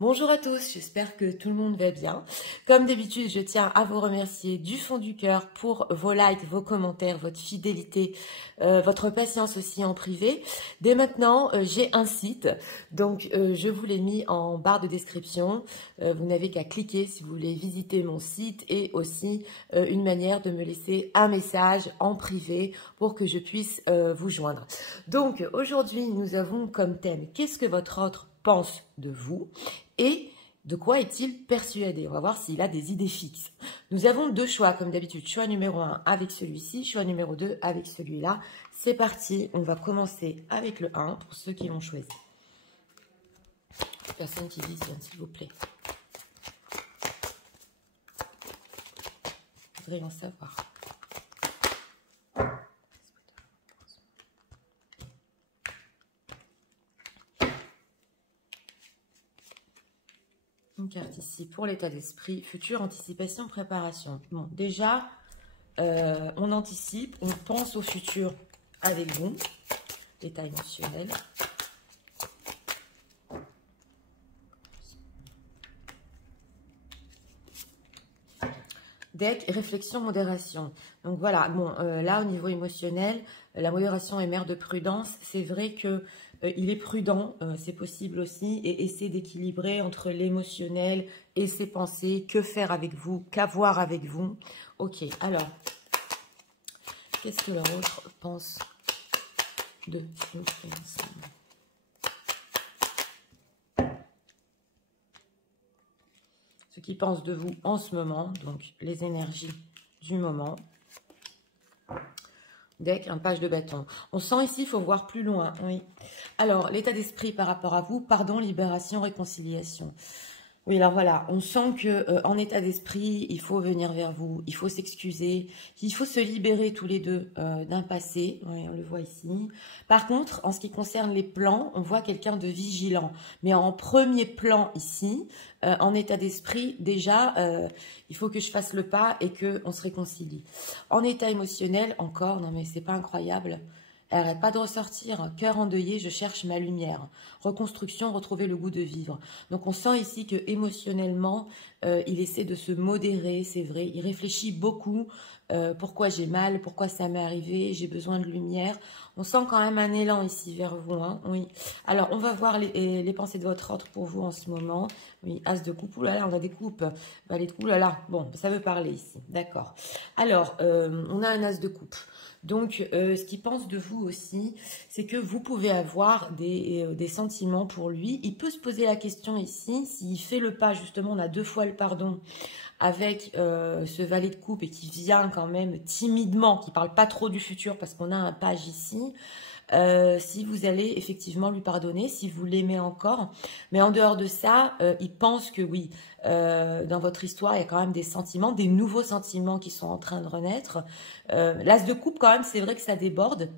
Bonjour à tous, j'espère que tout le monde va bien. Comme d'habitude, je tiens à vous remercier du fond du cœur pour vos likes, vos commentaires, votre fidélité, votre patience aussi en privé. Dès maintenant, j'ai un site, donc je vous l'ai mis en barre de description. Vous n'avez qu'à cliquer si vous voulez visiter mon site et aussi une manière de me laisser un message en privé pour que je puisse vous joindre. Donc aujourd'hui, nous avons comme thème « Qu'est-ce que votre autre pense de vous ?» et de quoi est-il persuadé? On va voir s'il a des idées fixes. Nous avons deux choix, comme d'habitude. Choix numéro 1 avec celui-ci, choix numéro 2 avec celui-là. C'est parti, on va commencer avec le 1 pour ceux qui l'ont choisi. Personne qui visionne, s'il vous plaît. Je voudrais en savoir. Une carte ici pour l'état d'esprit, futur, anticipation, préparation. Bon, déjà, on anticipe, on pense au futur avec vous, l'état émotionnel. Deck, réflexion, modération. Donc voilà, bon, là au niveau émotionnel, la modération est mère de prudence. C'est vrai que il est prudent, c'est possible aussi, et essaie d'équilibrer entre l'émotionnel et ses pensées. Que faire avec vous, qu'avoir avec vous. Ok, alors, qu'est-ce que l'autre pense de nous ensemble? Ce qu'ils pensent de vous en ce moment, donc les énergies du moment. Deck, un page de bâton. On sent ici, il faut voir plus loin. Oui. Alors, l'état d'esprit par rapport à vous, pardon, libération, réconciliation. Oui, alors voilà, on sent que en état d'esprit, il faut venir vers vous, il faut s'excuser, il faut se libérer tous les deux d'un passé, oui, on le voit ici. Par contre, en ce qui concerne les plans, on voit quelqu'un de vigilant. Mais en premier plan ici, en état d'esprit, déjà, il faut que je fasse le pas et qu'on se réconcilie. En état émotionnel, encore, non mais c'est pas incroyable. Elle n'arrête pas de ressortir. Cœur endeuillé, je cherche ma lumière. Reconstruction, retrouver le goût de vivre. Donc on sent ici que émotionnellement, il essaie de se modérer, c'est vrai. Il réfléchit beaucoup. Pourquoi j'ai mal, pourquoi ça m'est arrivé, j'ai besoin de lumière. On sent quand même un élan ici vers vous. Hein, oui. Alors on va voir les pensées de votre autre pour vous en ce moment. Oui, as de coupe. Ouh là là, on a des coupes. Ouh là là. Bon, ça veut parler ici. D'accord. Alors, on a un as de coupe. Donc, ce qu'il pense de vous aussi, c'est que vous pouvez avoir des sentiments pour lui. Il peut se poser la question ici, s'il fait le pas, justement, on a 2 fois le pardon, avec ce valet de coupe et qui vient quand même timidement, qui ne parle pas trop du futur parce qu'on a un page ici. Si vous allez effectivement lui pardonner, si vous l'aimez encore. Mais en dehors de ça, il pense que oui, dans votre histoire, il y a quand même des sentiments, des nouveaux sentiments qui sont en train de renaître. L'as de coupe, quand même, c'est vrai que ça déborde.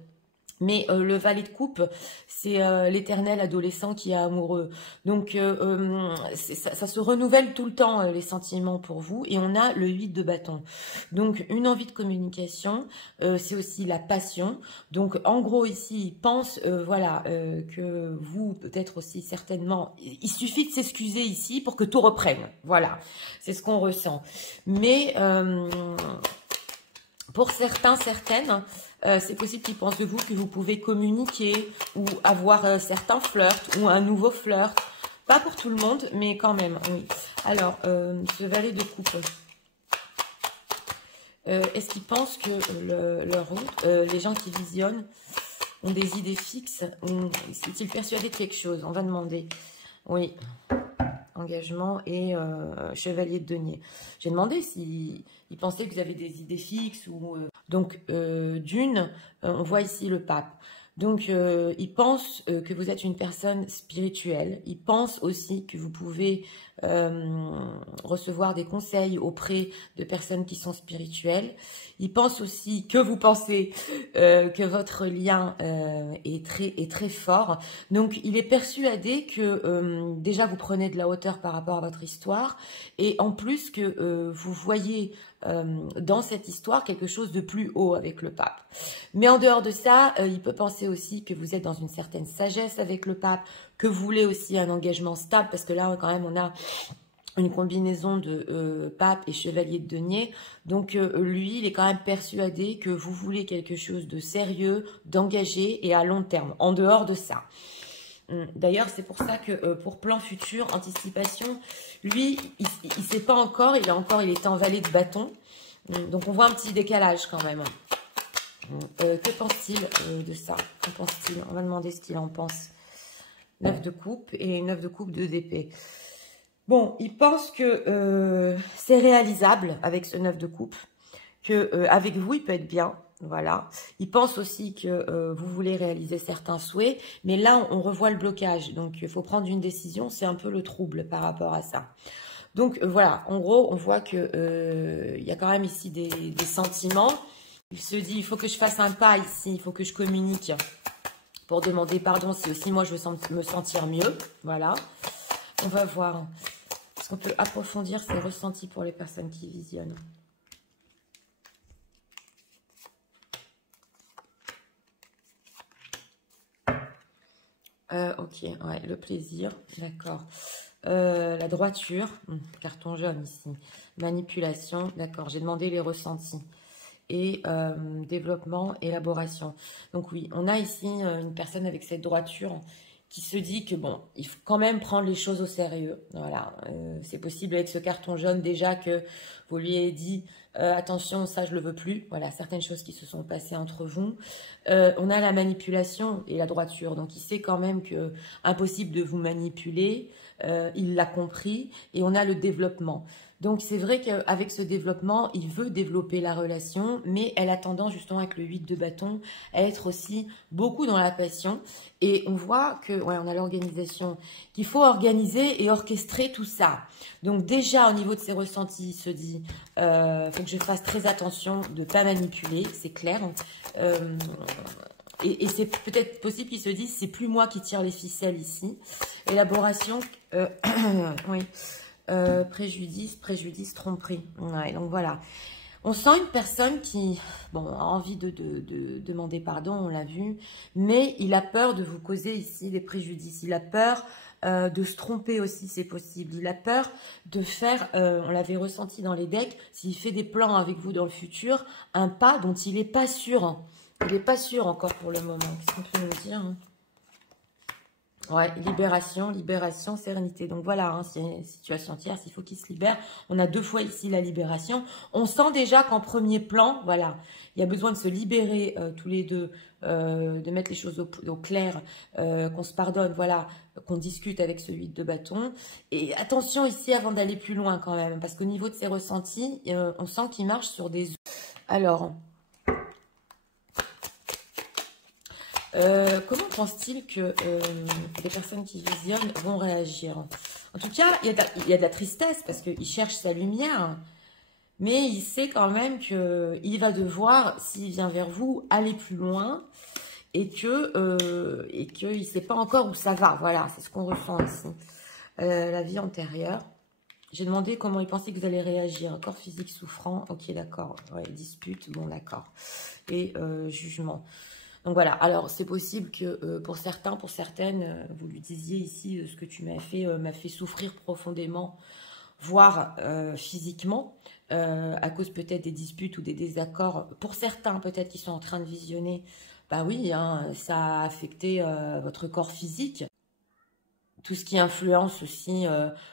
Mais le valet de coupe, c'est l'éternel adolescent qui est amoureux. Donc, ça se renouvelle tout le temps, les sentiments pour vous. Et on a le 8 de bâton. Donc, une envie de communication, c'est aussi la passion. Donc, en gros, ici, il pense, voilà, que vous, peut-être aussi, certainement, il suffit de s'excuser ici pour que tout reprenne. Voilà, c'est ce qu'on ressent. Mais... pour certains, certaines, c'est possible qu'ils pensent de vous que vous pouvez communiquer ou avoir certains flirts ou un nouveau flirt. Pas pour tout le monde, mais quand même, oui. Alors, ce valet de coupe, est-ce qu'ils pensent que les gens qui visionnent ont des idées fixes ou sont-ils persuadés de quelque chose? On va demander. Oui. Engagement et chevalier de denier. J'ai demandé s'il pensait que vous avez des idées fixes ou donc d'une, on voit ici le pape. Donc il pense que vous êtes une personne spirituelle. Il pense aussi que vous pouvez recevoir des conseils auprès de personnes qui sont spirituelles. Il pense aussi que vous pensez que votre lien est très fort. Donc, il est persuadé que déjà vous prenez de la hauteur par rapport à votre histoire et en plus que vous voyez dans cette histoire quelque chose de plus haut avec le pape. Mais en dehors de ça, il peut penser aussi que vous êtes dans une certaine sagesse avec le pape, que vous voulez aussi un engagement stable, parce que là, quand même, on a une combinaison de pape et chevalier de denier. Donc, lui, il est quand même persuadé que vous voulez quelque chose de sérieux, d'engagé et à long terme, en dehors de ça. D'ailleurs, c'est pour ça que pour plan futur, anticipation, lui, il ne sait pas encore, il est en vallée de bâton. Donc, on voit un petit décalage quand même. Que pense-t-il de ça? Que pense-t-il? On va demander ce qu'il en pense. 9 de coupe et 9 de coupe, 2 d'épée. Bon, il pense que c'est réalisable avec ce 9 de coupe, que avec vous, il peut être bien. Voilà. Il pense aussi que vous voulez réaliser certains souhaits, mais là, on revoit le blocage. Donc, il faut prendre une décision. C'est un peu le trouble par rapport à ça. Donc, voilà. En gros, on voit que il y a quand même ici des sentiments. Il se dit, il faut que je fasse un pas ici. Il faut que je communique pour demander pardon si aussi moi, je veux me sentir mieux. Voilà. On va voir. Est-ce qu'on peut approfondir ces ressentis pour les personnes qui visionnent? Ok, ouais, le plaisir, d'accord. La droiture, carton jaune ici. Manipulation, d'accord, j'ai demandé les ressentis. Et développement, élaboration. Donc oui, on a ici une personne avec cette droiture qui se dit que bon, il faut quand même prendre les choses au sérieux. Voilà, c'est possible avec ce carton jaune déjà que vous lui ayez dit attention, ça je le veux plus. Voilà, certaines choses qui se sont passées entre vous. On a la manipulation et la droiture, donc il sait quand même que impossible de vous manipuler. Il l'a compris et on a le développement. Donc, c'est vrai qu'avec ce développement, il veut développer la relation, mais elle a tendance, justement, avec le 8 de bâton, à être aussi beaucoup dans la passion. Et on voit que, ouais, on a l'organisation, qu'il faut organiser et orchestrer tout ça. Donc, déjà, au niveau de ses ressentis, il se dit, faut que je fasse très attention de ne pas manipuler, c'est clair. Et c'est peut-être possible qu'il se dise, c'est plus moi qui tire les ficelles ici. Élaboration, oui. Préjudice, tromperie. Ouais, donc voilà. On sent une personne qui bon, a envie de demander pardon, on l'a vu, mais il a peur de vous causer ici des préjudices. Il a peur de se tromper aussi, c'est possible. Il a peur de faire, on l'avait ressenti dans les decks, s'il fait des plans avec vous dans le futur, un pas dont il n'est pas sûr. Il n'est pas sûr encore pour le moment. Qu'est-ce qu'on peut nous dire, hein? Ouais, libération, sérénité. Donc voilà, hein, c'est une situation tierce, il faut qu'il se libère. On a 2 fois ici la libération. On sent déjà qu'en premier plan, voilà, il y a besoin de se libérer tous les deux, de mettre les choses au clair, qu'on se pardonne, voilà, qu'on discute avec ce 8 de bâton. Et attention ici avant d'aller plus loin quand même, parce qu'au niveau de ses ressentis, on sent qu'il marche sur des... Alors... comment pense-t-il que les personnes qui visionnent vont réagir? En tout cas, il y a de la tristesse parce qu'il cherche sa lumière, mais il sait quand même qu'il va devoir, s'il vient vers vous, aller plus loin et qu'il ne sait pas encore où ça va. Voilà, c'est ce qu'on ressent ici. La vie antérieure. J'ai demandé comment il pensait que vous allez réagir. Corps physique souffrant. Ok, d'accord. Ouais, dispute. Bon, d'accord. Et jugement. Donc voilà, alors c'est possible que pour certains, pour certaines, vous lui disiez ici, ce que tu m'as fait souffrir profondément, voire physiquement, à cause peut-être des disputes ou des désaccords. Pour certains, peut-être qui sont en train de visionner, bah oui, hein, ça a affecté votre corps physique. Tout ce qui influence aussi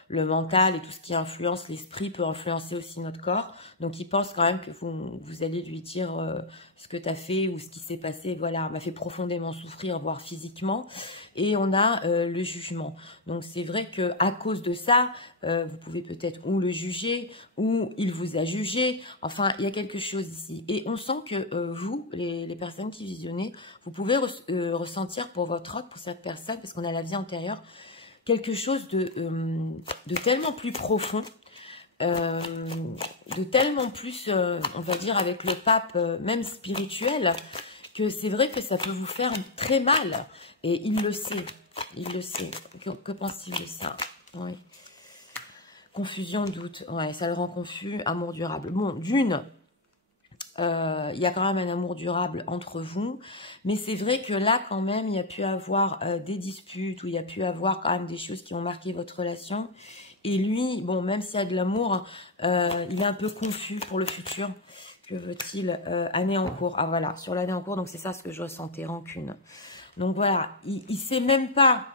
le mental et tout ce qui influence l'esprit peut influencer aussi notre corps. Donc, il pense quand même que vous allez lui dire ce que tu as fait ou ce qui s'est passé. Voilà, m'a fait profondément souffrir, voire physiquement. Et on a le jugement. Donc, c'est vrai qu'à cause de ça, vous pouvez peut-être ou le juger ou il vous a jugé. Enfin, il y a quelque chose ici. Et on sent que vous, les personnes qui visionnez, vous pouvez ressentir pour votre autre, pour cette personne, parce qu'on a la vie antérieure, quelque chose de tellement plus profond, de tellement plus, on va dire, avec le pape, même spirituel, que c'est vrai que ça peut vous faire très mal. Et il le sait, il le sait. Que pense-t-il de ça? Oui. Confusion, doute, ouais, ça le rend confus, amour durable. Bon, d'une, Il y a quand même un amour durable entre vous. Mais c'est vrai que là, quand même, il y a pu avoir des disputes ou il y a pu avoir quand même des choses qui ont marqué votre relation. Et lui, bon, même s'il y a de l'amour, il est un peu confus pour le futur. Que veut-il? Année en cours. Ah voilà, sur l'année en cours, donc c'est ça ce que je ressentais, rancune. Donc voilà, il ne sait même pas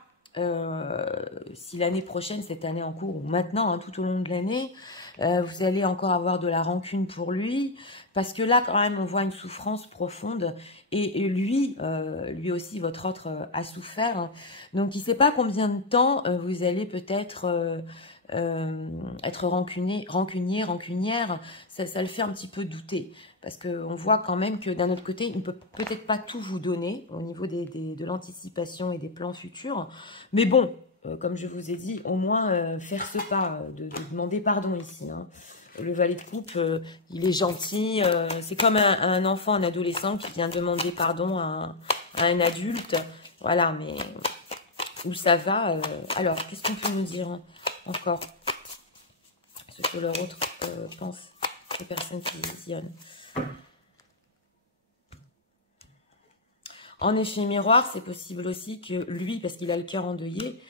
si l'année prochaine, cette année en cours, ou maintenant, hein, tout au long de l'année, vous allez encore avoir de la rancune pour lui, parce que là, quand même, on voit une souffrance profonde, et lui, lui aussi, votre autre a souffert, hein. Donc il ne sait pas combien de temps vous allez peut-être être rancunière, ça le fait un petit peu douter. Parce qu'on voit quand même que d'un autre côté, il ne peut peut-être pas tout vous donner au niveau de l'anticipation et des plans futurs. Mais bon, comme je vous ai dit, au moins faire ce pas, de demander pardon ici, hein. Le valet de coupe, il est gentil. C'est comme un enfant, un adolescent qui vient demander pardon à un adulte. Voilà, mais où ça va alors, qu'est-ce qu'on peut nous dire, hein, encore ce que leur autre pense, les personnes qui visionnent. En effet miroir, c'est possible aussi que lui, parce qu'il a le cœur endeuillé,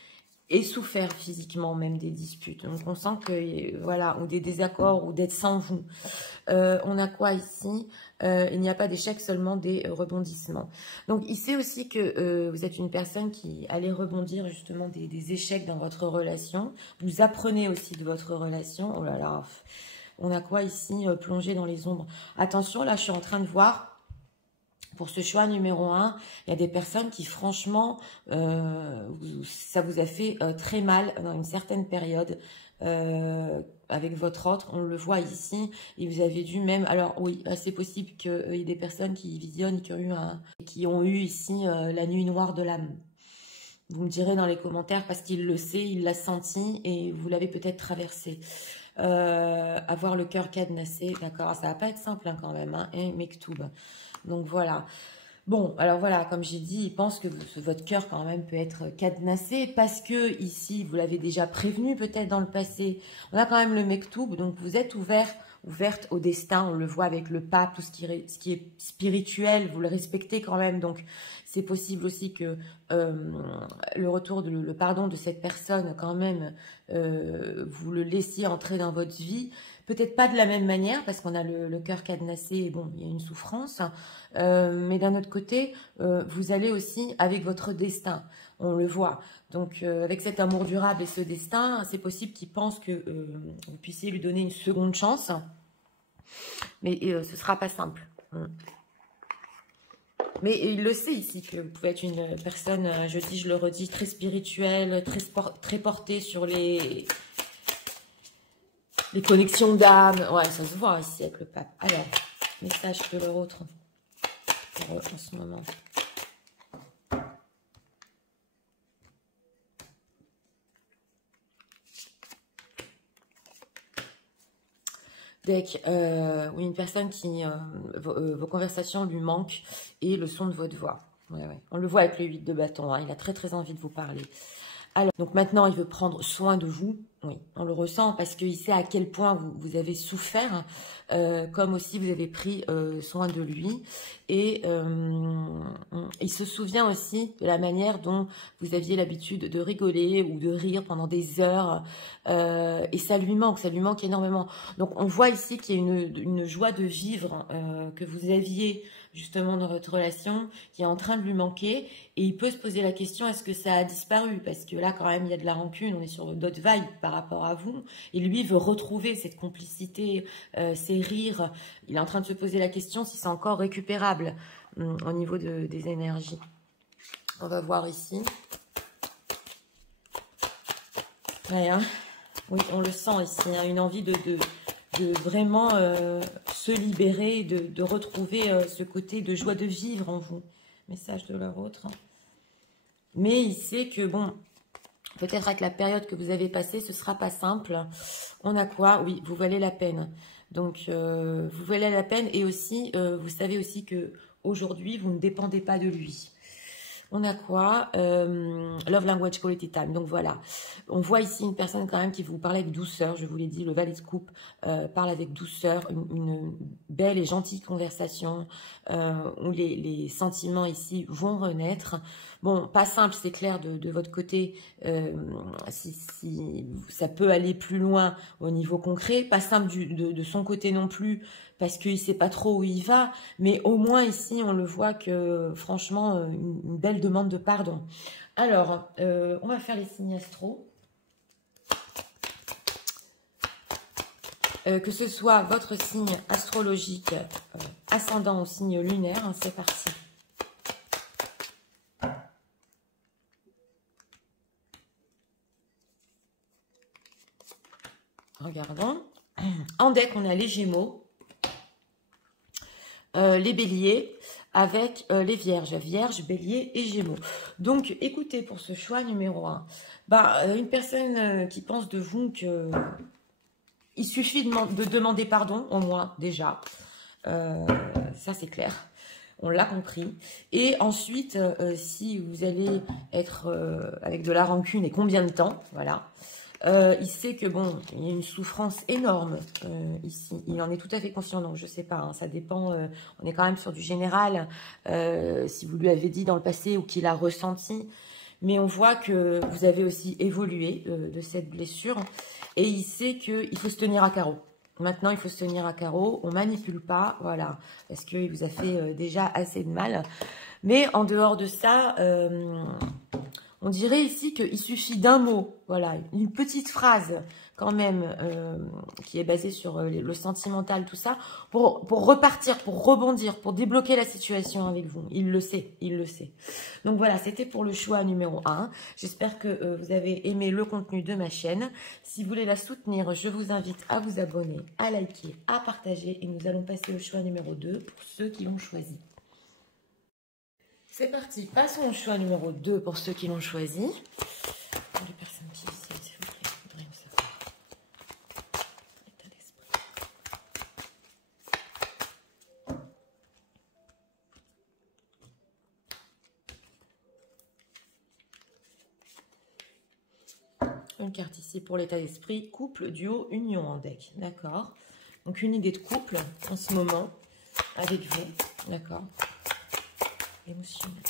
ait souffert physiquement même des disputes. Donc on sent que, voilà, ou des désaccords, ou d'être sans vous. On a quoi ici? Il n'y a pas d'échec, seulement des rebondissements. Donc il sait aussi que vous êtes une personne qui allait rebondir justement des échecs dans votre relation. Vous apprenez aussi de votre relation. Oh là là, on a quoi ici? Plonger dans les ombres. Attention, là je suis en train de voir. Pour ce choix numéro 1, il y a des personnes qui, franchement, ça vous a fait très mal dans une certaine période avec votre autre. On le voit ici. Et vous avez dû même... Alors oui, c'est possible qu'il y ait des personnes qui visionnent et qui ont eu ici la nuit noire de l'âme. Vous me direz dans les commentaires parce qu'il le sait, il l'a senti et vous l'avez peut-être traversé. Avoir le cœur cadenassé, d'accord, ça va pas être simple hein, quand même, hein, et Mektoub. Donc voilà. Bon, alors voilà, comme j'ai dit, il pense que votre cœur quand même peut être cadenassé parce que ici, vous l'avez déjà prévenu peut-être dans le passé. On a quand même le Mektoub, donc vous êtes ouverte au destin. On le voit avec le pape, tout ce qui est spirituel, vous le respectez quand même. Donc c'est possible aussi que le retour, le pardon de cette personne quand même, vous le laissiez entrer dans votre vie. Peut-être pas de la même manière, parce qu'on a le cœur cadenassé, et bon, il y a une souffrance. Mais d'un autre côté, vous allez aussi avec votre destin. On le voit. Donc, avec cet amour durable et ce destin, c'est possible qu'il pense que vous puissiez lui donner une seconde chance. Mais ce ne sera pas simple. Mais il le sait ici, que vous pouvez être une personne, je le redis, très spirituelle, très portée sur les connexions d'âme. Ouais, ça se voit ici avec le pape. Alors, message de leur autre pour eux en ce moment. Deck, oui, une personne qui, vos conversations lui manquent et le son de votre voix. Ouais, ouais. On le voit avec le 8 de bâton, hein, il a très très envie de vous parler. Alors, donc maintenant, il veut prendre soin de vous. Oui, on le ressent parce qu'il sait à quel point vous avez souffert, comme aussi vous avez pris soin de lui. Et il se souvient aussi de la manière dont vous aviez l'habitude de rigoler ou de rire pendant des heures. Et ça lui manque énormément. Donc on voit ici qu'il y a une joie de vivre que vous aviez justement dans votre relation, qui est en train de lui manquer, et il peut se poser la question, est-ce que ça a disparu? Parce que là, quand même, il y a de la rancune, on est sur d'autres vibes par rapport à vous, et lui veut retrouver cette complicité, ces rires. Il est en train de se poser la question si c'est encore récupérable au niveau des énergies. On va voir ici. Ouais, hein. Oui, on le sent ici, hein, une envie de vraiment se libérer, de retrouver ce côté de joie de vivre en vous. Message de leur autre. Mais il sait que, bon, peut-être avec la période que vous avez passée, ce ne sera pas simple. On a quoi? Oui, vous valez la peine. Donc, vous valez la peine et aussi, vous savez aussi que aujourd'hui vous ne dépendez pas de lui. On a quoi? Love language quality time. Donc voilà, on voit ici une personne quand même qui vous parle avec douceur. Je vous l'ai dit, le valet de coupe parle avec douceur, une belle et gentille conversation où les sentiments ici vont renaître. Bon, pas simple, c'est clair de votre côté, si ça peut aller plus loin au niveau concret. Pas simple de son côté non plus, parce qu'il ne sait pas trop où il va, mais au moins ici, on le voit que, franchement, une belle demande de pardon. Alors, on va faire les signes astro. Que ce soit votre signe astrologique, ascendant ou signe lunaire, hein, c'est parti. Regardons. En deck, on a les Gémeaux, les Béliers, avec les Vierges. Vierges, Béliers et Gémeaux. Donc, écoutez, pour ce choix numéro 1, une personne qui pense de vous que il suffit de demander pardon, au moins, déjà. Ça, c'est clair. On l'a compris. Et ensuite, si vous allez être avec de la rancune et combien de temps, voilà. Il sait que, bon, il y a une souffrance énorme ici. Il en est tout à fait conscient, donc je sais pas, hein, ça dépend. On est quand même sur du général, si vous lui avez dit dans le passé ou qu'il a ressenti. Mais on voit que vous avez aussi évolué de cette blessure. Et il sait qu'il faut se tenir à carreau. Maintenant, il faut se tenir à carreau. On ne manipule pas, voilà. Parce qu'il vous a fait déjà assez de mal. Mais en dehors de ça, on dirait ici qu'il suffit d'un mot, voilà, une petite phrase quand même qui est basée sur le sentimental, tout ça, pour repartir, pour rebondir, pour débloquer la situation avec vous. Il le sait, il le sait. Donc voilà, c'était pour le choix numéro 1. J'espère que vous avez aimé le contenu de ma chaîne. Si vous voulez la soutenir, je vous invite à vous abonner, à liker, à partager. Et nous allons passer au choix numéro 2 pour ceux qui l'ont choisi. C'est parti, passons au choix numéro 2 pour ceux qui l'ont choisi. Pour les personnes qui viennent, s'il vous plaît, je voudrais en savoir. État d'esprit. Une carte ici pour l'état d'esprit, couple, duo, union en deck. D'accord. Donc une idée de couple en ce moment avec vous. D'accord. Émotionnel.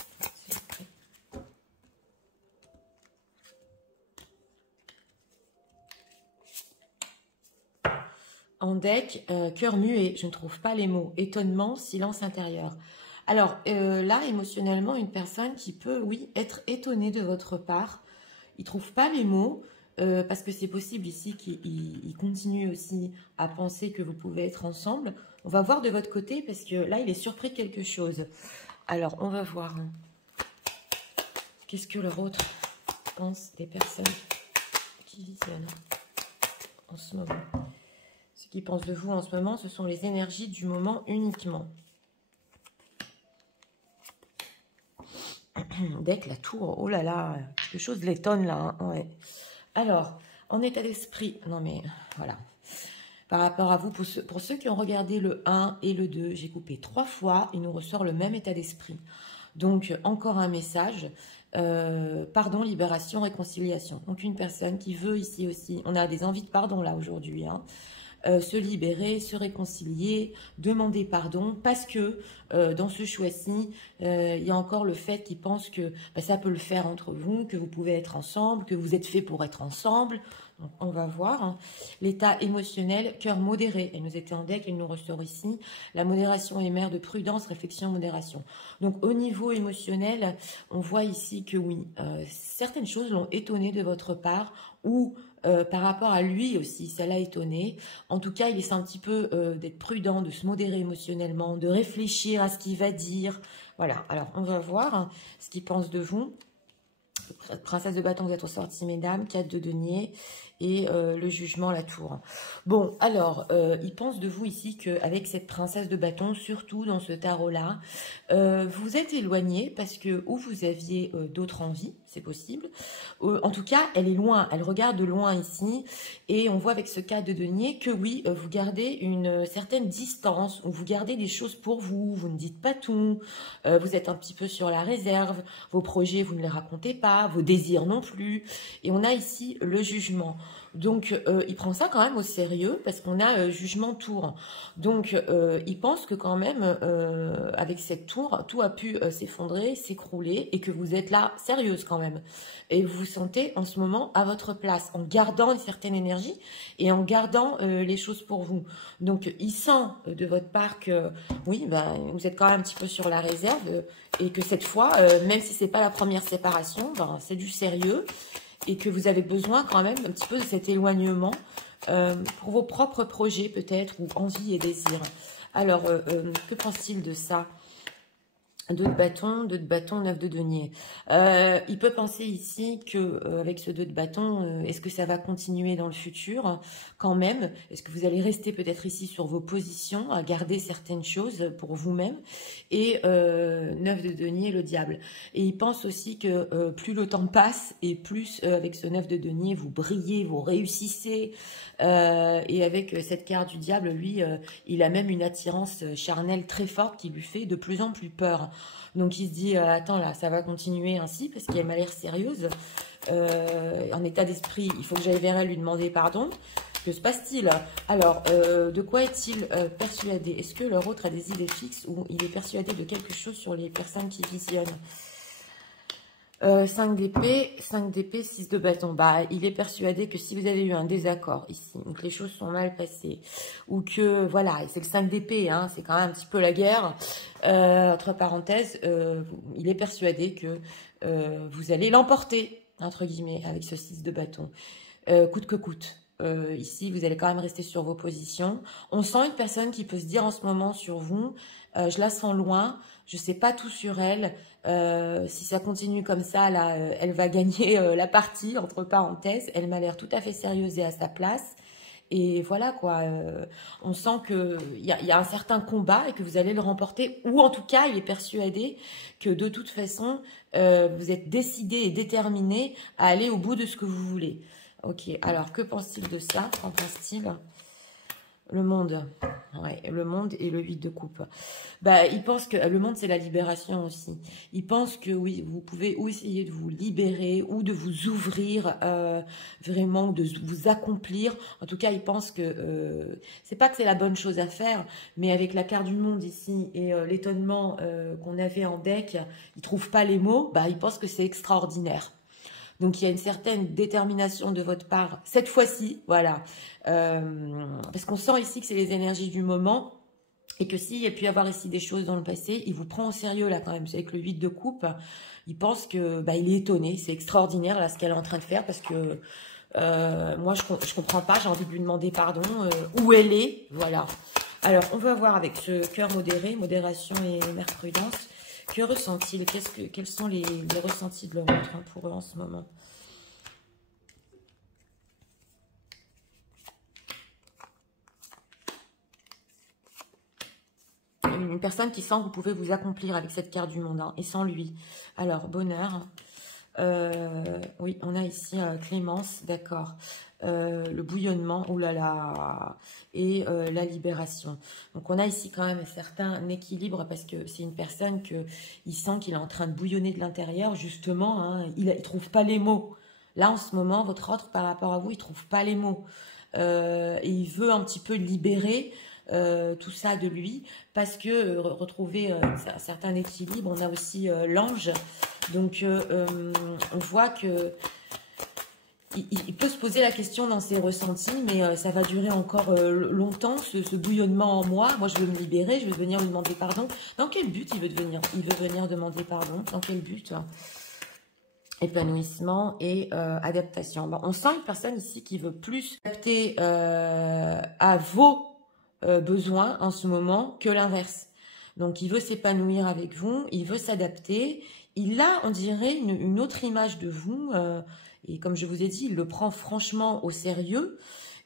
En deck, cœur muet, je ne trouve pas les mots. Étonnement, silence intérieur. Alors là, émotionnellement, une personne qui peut, oui, être étonnée de votre part. Il ne trouve pas les mots parce que c'est possible ici qu'il continue aussi à penser que vous pouvez être ensemble. On va voir de votre côté parce que là, il est surpris de quelque chose. Alors, on va voir. Qu'est-ce que leur autre pense des personnes qui visionnent en ce moment? Ce qu'ils pensent de vous en ce moment, ce sont les énergies du moment uniquement. Deck, la tour, oh là là, quelque chose l'étonne là. Hein, ouais. Alors, en état d'esprit, non mais voilà. Par rapport à vous, pour ceux qui ont regardé le 1 et le 2, j'ai coupé 3 fois, il nous ressort le même état d'esprit. Donc, encore un message, pardon, libération, réconciliation. Donc, une personne qui veut ici aussi, on a des envies de pardon là aujourd'hui, hein, se libérer, se réconcilier, demander pardon, parce que dans ce choix-ci, il y a encore le fait qu'ils pensent que ça peut le faire entre vous, que vous pouvez être ensemble, que vous êtes fait pour être ensemble. Donc, on va voir. Hein. L'état émotionnel, cœur modéré. Elle nous était en deck, elle nous ressort ici. La modération est mère de prudence, réflexion, modération. Donc, au niveau émotionnel, on voit ici que oui, certaines choses l'ont étonné de votre part ou par rapport à lui aussi, ça l'a étonné. En tout cas, il essaie un petit peu d'être prudent, de se modérer émotionnellement, de réfléchir à ce qu'il va dire. Voilà, alors on va voir hein, ce qu'il pense de vous. Princesse de bâton, vous êtes ressortie, mesdames. 4 de denier et le jugement, la tour. Bon, alors, il pense de vous ici qu'avec cette princesse de bâton, surtout dans ce tarot-là, vous êtes éloigné parce que ou vous aviez d'autres envies, c'est possible. En tout cas, elle est loin, elle regarde de loin ici. Et on voit avec ce cas de denier que oui, vous gardez une certaine distance, ou vous gardez des choses pour vous, vous ne dites pas tout, vous êtes un petit peu sur la réserve, vos projets, vous ne les racontez pas, vos désirs non plus. Et on a ici le jugement. Donc, il prend ça quand même au sérieux parce qu'on a jugement tour. Donc, il pense que quand même, avec cette tour, tout a pu s'effondrer, s'écrouler et que vous êtes là sérieuse quand même. Et vous vous sentez en ce moment à votre place, en gardant une certaine énergie et en gardant les choses pour vous. Donc, il sent de votre part que, oui, ben, vous êtes quand même un petit peu sur la réserve et que cette fois, même si c'est pas la première séparation, ben, c'est du sérieux. Et que vous avez besoin quand même un petit peu de cet éloignement pour vos propres projets peut-être, ou envies et désirs. Alors, que pense-t-il de ça? 2 de bâton, 9 de denier. Il peut penser ici que avec ce 2 de bâton, est-ce que ça va continuer dans le futur quand même? Est-ce que vous allez rester peut-être ici sur vos positions, à garder certaines choses pour vous-même? Et 9 de denier, le diable. Et il pense aussi que plus le temps passe et plus avec ce 9 de denier, vous brillez, vous réussissez. Et avec cette carte du diable, lui, il a même une attirance charnelle très forte qui lui fait de plus en plus peur. Donc il se dit, attends là, ça va continuer ainsi parce qu'elle m'a l'air sérieuse. En état d'esprit, il faut que j'aille vers elle lui demander pardon. Que se passe-t-il? Alors, de quoi est-il persuadé? Est-ce que leur autre a des idées fixes ou il est persuadé de quelque chose sur les personnes qui visionnent? 5 d'épée, 6 de bâton. Bah, il est persuadé que si vous avez eu un désaccord ici, ou que les choses sont mal passées, ou que, voilà, c'est le 5 d'épée, hein, c'est quand même un petit peu la guerre, entre parenthèses, il est persuadé que vous allez l'emporter, entre guillemets, avec ce 6 de bâton, coûte que coûte. Ici, vous allez quand même rester sur vos positions. On sent une personne qui peut se dire en ce moment sur vous, je la sens loin, je sais pas tout sur elle. Si ça continue comme ça, là, elle va gagner la partie, entre parenthèses. Elle m'a l'air tout à fait sérieuse et à sa place. Et voilà quoi, on sent qu'il y a un certain combat et que vous allez le remporter. Ou en tout cas, il est persuadé que de toute façon, vous êtes décidé et déterminé à aller au bout de ce que vous voulez. Ok, alors que pense-t-il de ça? Qu'en pense-t-il? Le monde. Ouais, le monde et le 8 de coupe. Bah, il pense que le monde, c'est la libération aussi. Il pense que oui, vous pouvez ou essayer de vous libérer ou de vous ouvrir vraiment, de vous accomplir. En tout cas, il pense que c'est pas que c'est la bonne chose à faire, mais avec la carte du monde ici et l'étonnement qu'on avait en deck, il trouve pas les mots. Bah, il pense que c'est extraordinaire. Donc, il y a une certaine détermination de votre part, cette fois-ci, voilà. Parce qu'on sent ici que c'est les énergies du moment et que s'il y a pu y avoir ici des choses dans le passé, il vous prend au sérieux là quand même. C'est avec le 8 de coupe, il pense que bah, il est étonné, c'est extraordinaire là ce qu'elle est en train de faire parce que moi je comprends pas, j'ai envie de lui demander pardon, où elle est, voilà. Alors, on va voir avec ce cœur modéré, modération et mère prudence. Que ressent-il? Quels sont les ressentis de leur autre pour eux en ce moment? Une personne qui sent que vous pouvez vous accomplir avec cette carte du monde, hein, et sans lui. Alors, bonheur. Oui, on a ici Clémence, d'accord. Le bouillonnement, oh là là, et la libération. Donc on a ici quand même un certain équilibre parce que c'est une personne que il sent qu'il est en train de bouillonner de l'intérieur, justement, hein, il trouve pas les mots. Là en ce moment, votre autre par rapport à vous, il trouve pas les mots. Et il veut un petit peu libérer tout ça de lui parce que retrouver un certain équilibre. On a aussi l'ange, donc on voit que il peut se poser la question dans ses ressentis, mais ça va durer encore longtemps, ce bouillonnement en moi. Moi, je veux me libérer, je veux venir lui demander pardon. Dans quel but il veut venir? Il veut venir demander pardon. Dans quel but? Épanouissement et adaptation. Bon, on sent une personne ici qui veut plus s'adapter à vos besoins en ce moment que l'inverse. Donc, il veut s'épanouir avec vous, il veut s'adapter. Il a, on dirait, une autre image de vous. Et comme je vous ai dit, il le prend franchement au sérieux.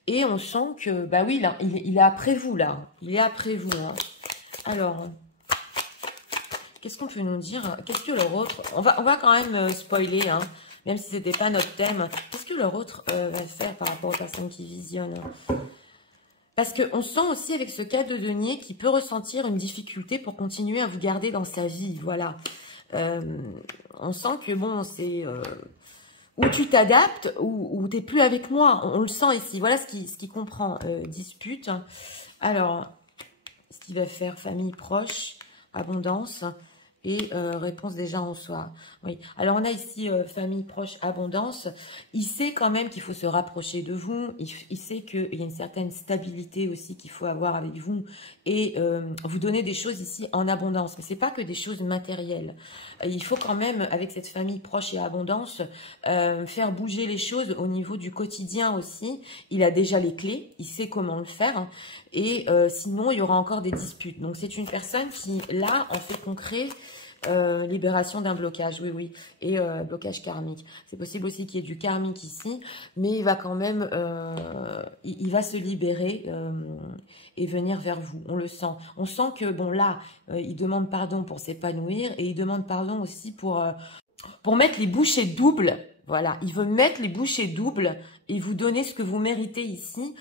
Et on sent que, bah oui, là, il est après vous, là. Il est après vous. Hein. Alors, Qu'est-ce qu'on peut nous dire? Qu'est-ce que leur autre... On va quand même spoiler, hein, même si c'était pas notre thème. Qu'est-ce que leur autre va faire par rapport aux personnes qui visionnent? Parce qu'on sent aussi avec ce cas de denier qu'il peut ressentir une difficulté pour continuer à vous garder dans sa vie. Voilà. On sent que bon, c'est... ou tu t'adaptes ou tu n'es plus avec moi. On le sent ici. Voilà ce qui comprend. Dispute. Alors, ce qu'il va faire, famille proche, abondance et réponse déjà en soi. Oui. Alors, on a ici famille proche, abondance. Il sait quand même qu'il faut se rapprocher de vous. Il sait qu'il y a une certaine stabilité aussi qu'il faut avoir avec vous et vous donner des choses ici en abondance. Mais ce n'est pas que des choses matérielles. Il faut quand même, avec cette famille proche et abondance, faire bouger les choses au niveau du quotidien aussi. Il a déjà les clés, il sait comment le faire. Hein, et sinon, il y aura encore des disputes. Donc, c'est une personne qui, là, en fait concret, libération d'un blocage, oui, oui. Et blocage karmique. C'est possible aussi qu'il y ait du karmique ici, mais il va quand même, il va se libérer et venir vers vous. On le sent. On sent que, bon, là, il demande pardon pour s'épanouir et il demande pardon aussi pour mettre les bouchées doubles. Voilà, il veut mettre les bouchées doubles et vous donner ce que vous méritez ici,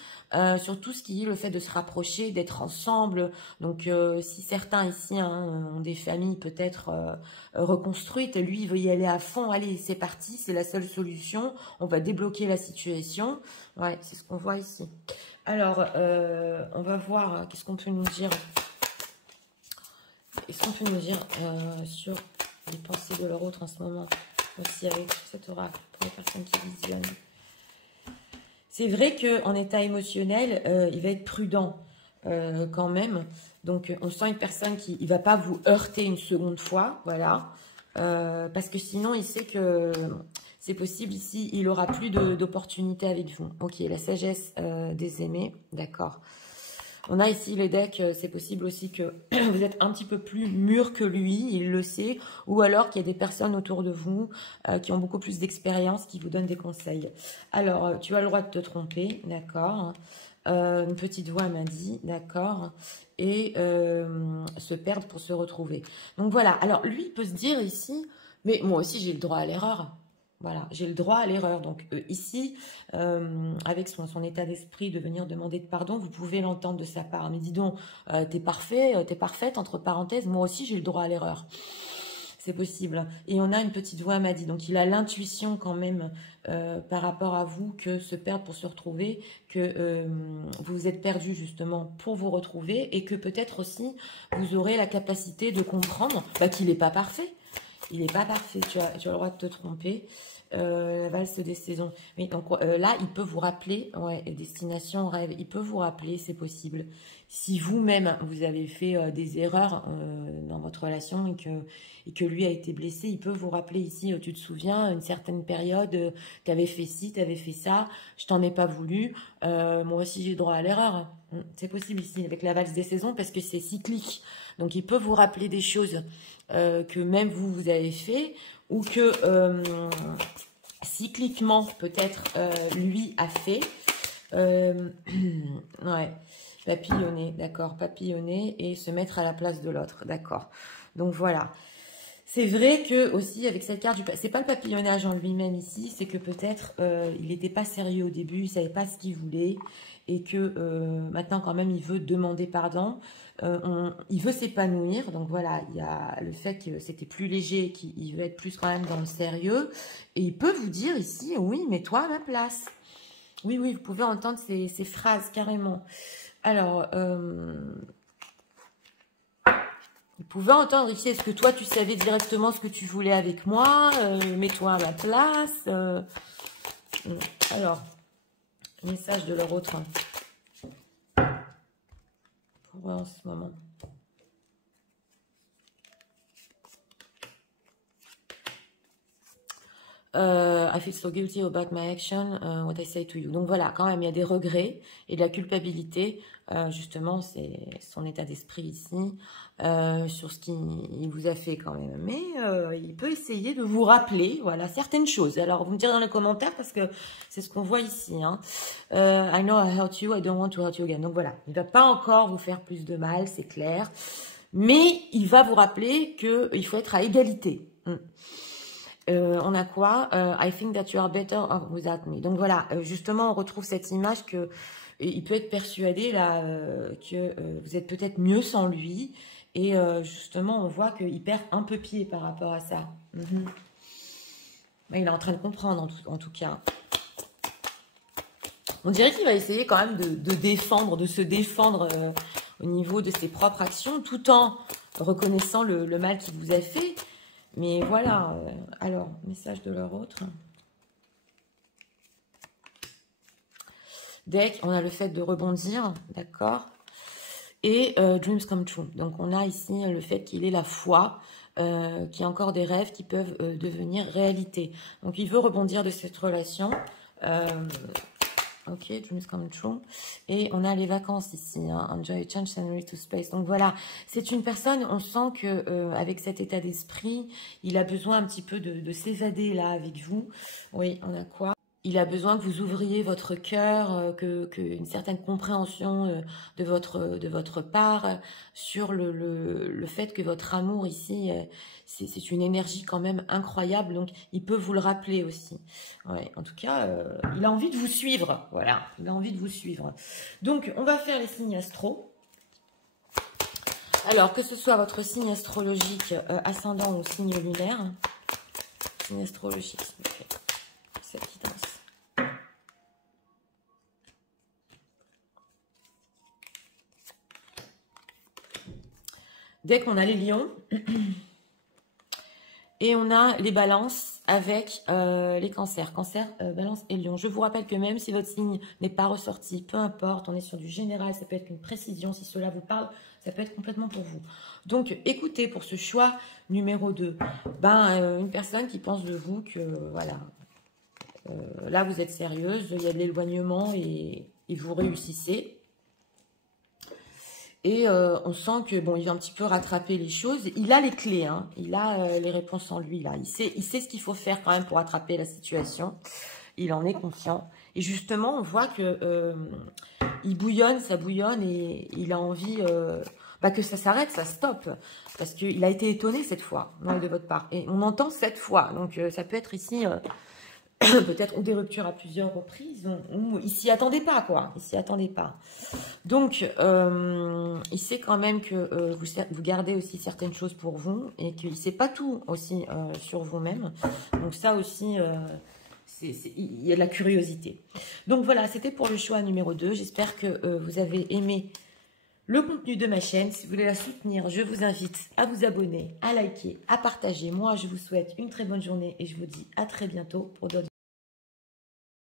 sur tout ce qui est le fait de se rapprocher, d'être ensemble. Donc, si certains ici ont des familles peut-être reconstruites, lui, il veut y aller à fond. Allez, c'est parti, c'est la seule solution. On va débloquer la situation. Ouais, c'est ce qu'on voit ici. Alors, on va voir, qu'est-ce qu'on peut nous dire? Qu'est-ce qu'on peut nous dire sur les pensées de leur autre en ce moment, aussi avec cet oracle, pour les personnes qui visionnent. C'est vrai qu'en état émotionnel, il va être prudent quand même. Donc, on sent une personne qui ne va pas vous heurter une seconde fois, voilà. Parce que sinon, il sait que c'est possible ici, il n'aura plus d'opportunités avec vous. Ok, la sagesse des aimés, d'accord. On a ici le deck, c'est possible aussi que vous êtes un petit peu plus mûr que lui, il le sait, ou alors qu'il y a des personnes autour de vous qui ont beaucoup plus d'expérience, qui vous donnent des conseils. Alors, tu as le droit de te tromper, d'accord. Une petite voix m'a dit, d'accord. Et se perdre pour se retrouver. Donc voilà, alors lui, il peut se dire ici, mais moi aussi j'ai le droit à l'erreur. Voilà, j'ai le droit à l'erreur. Donc ici, avec son état d'esprit de venir demander de pardon, vous pouvez l'entendre de sa part. Mais dis donc, t'es parfait, t'es parfaite, entre parenthèses, moi aussi j'ai le droit à l'erreur. C'est possible. Et on a une petite voix m'a dit. Donc il a l'intuition quand même par rapport à vous que se perdre pour se retrouver, que vous êtes perdu justement pour vous retrouver et que peut-être aussi vous aurez la capacité de comprendre qu'il n'est pas parfait. Il n'est pas parfait, tu as le droit de te tromper. La valse des saisons. Oui, donc là, il peut vous rappeler, ouais, destination rêve, il peut vous rappeler, c'est possible. Si vous-même, vous avez fait des erreurs dans votre relation et que lui a été blessé, il peut vous rappeler ici, tu te souviens, une certaine période, tu avais fait ci, tu avais fait ça, je t'en ai pas voulu, moi aussi j'ai droit à l'erreur. C'est possible ici, avec la valse des saisons, parce que c'est cyclique. Donc, il peut vous rappeler des choses que même vous avez fait, ou que cycliquement, peut-être, lui a fait. Ouais, papillonner, d'accord, papillonner et se mettre à la place de l'autre, d'accord. Donc, voilà. C'est vrai que aussi avec cette carte, c'est pas le papillonnage en lui-même ici, c'est que peut-être il n'était pas sérieux au début, il savait pas ce qu'il voulait et que maintenant quand même il veut demander pardon, il veut s'épanouir, donc voilà, il y a le fait que c'était plus léger, qu'il veut être plus quand même dans le sérieux et il peut vous dire ici, oui, mets-toi à ma place. Oui, oui, vous pouvez entendre ces phrases carrément. Alors, vous pouvez entendre ici, est-ce que toi, tu savais directement ce que tu voulais avec moi? Mets-toi à ma place. Alors, message de leur autre. Pour eux en ce moment. I feel so guilty about my action, what I say to you. Donc voilà, quand même, il y a des regrets et de la culpabilité. Justement, c'est son état d'esprit ici, sur ce qu'il vous a fait quand même. Mais il peut essayer de vous rappeler, voilà, certaines choses. Alors, vous me direz dans les commentaires, parce que c'est ce qu'on voit ici. Hein. I know I hurt you, I don't want to hurt you again. Donc voilà, il ne va pas encore vous faire plus de mal, c'est clair. Mais il va vous rappeler qu'il faut être à égalité. On a quoi? I think that you are better without me. Donc voilà, justement, on retrouve cette image que il peut être persuadé là que vous êtes peut-être mieux sans lui. Et justement, on voit qu'il perd un peu pied par rapport à ça. Il est en train de comprendre, en tout cas. On dirait qu'il va essayer quand même de se défendre au niveau de ses propres actions, tout en reconnaissant le mal qu'il vous a fait. Mais voilà, alors, message de leur autre. Deck, on a le fait de rebondir, d'accord. Et Dreams Come True. Donc, on a ici le fait qu'il ait la foi, qu'il y a encore des rêves qui peuvent devenir réalité. Donc, il veut rebondir de cette relation. Ok, Dreams Come True. Et on a les vacances ici. Hein, Enjoy Change and to Space. Donc voilà, c'est une personne, on sent que avec cet état d'esprit, il a besoin un petit peu de s'évader là avec vous. Oui, on a quoi? Il a besoin que vous ouvriez votre cœur, une certaine compréhension de votre part sur le fait que votre amour ici, c'est une énergie quand même incroyable. Donc, il peut vous le rappeler aussi. Ouais, en tout cas, il a envie de vous suivre. Voilà, il a envie de vous suivre. Donc, on va faire les signes astro. Alors, que ce soit votre signe astrologique ascendant ou signe lunaire. Signe astrologique, s'il vous plaît. Cette guidance. Dès qu'on a les lions, et on a les balances avec les cancers. Cancer, balance et lion. Je vous rappelle que même si votre signe n'est pas ressorti, peu importe, on est sur du général, ça peut être une précision, si cela vous parle, ça peut être complètement pour vous. Donc, écoutez, pour ce choix numéro 2, une personne qui pense de vous que, voilà, là, vous êtes sérieuse, il y a de l'éloignement et vous réussissez. Et on sent que bon, il va un petit peu rattraper les choses. Il a les clés, hein. Il a les réponses en lui là. Il sait ce qu'il faut faire quand même pour attraper la situation. Il en est conscient. Et justement, on voit que il bouillonne, ça bouillonne et il a envie que ça s'arrête, ça stoppe. Parce qu'il a été étonné cette fois de votre part. Et on entend cette fois. Donc ça peut être ici. Peut-être ou des ruptures à plusieurs reprises, ou il s'y attendait pas, quoi. Il s'y attendait pas. Donc, il sait quand même que vous gardez aussi certaines choses pour vous et qu'il ne sait pas tout aussi sur vous-même. Donc ça aussi, il y a de la curiosité. Donc voilà, c'était pour le choix numéro 2. J'espère que vous avez aimé le contenu de ma chaîne. Si vous voulez la soutenir, je vous invite à vous abonner, à liker, à partager. Moi, je vous souhaite une très bonne journée et je vous dis à très bientôt pour d'autres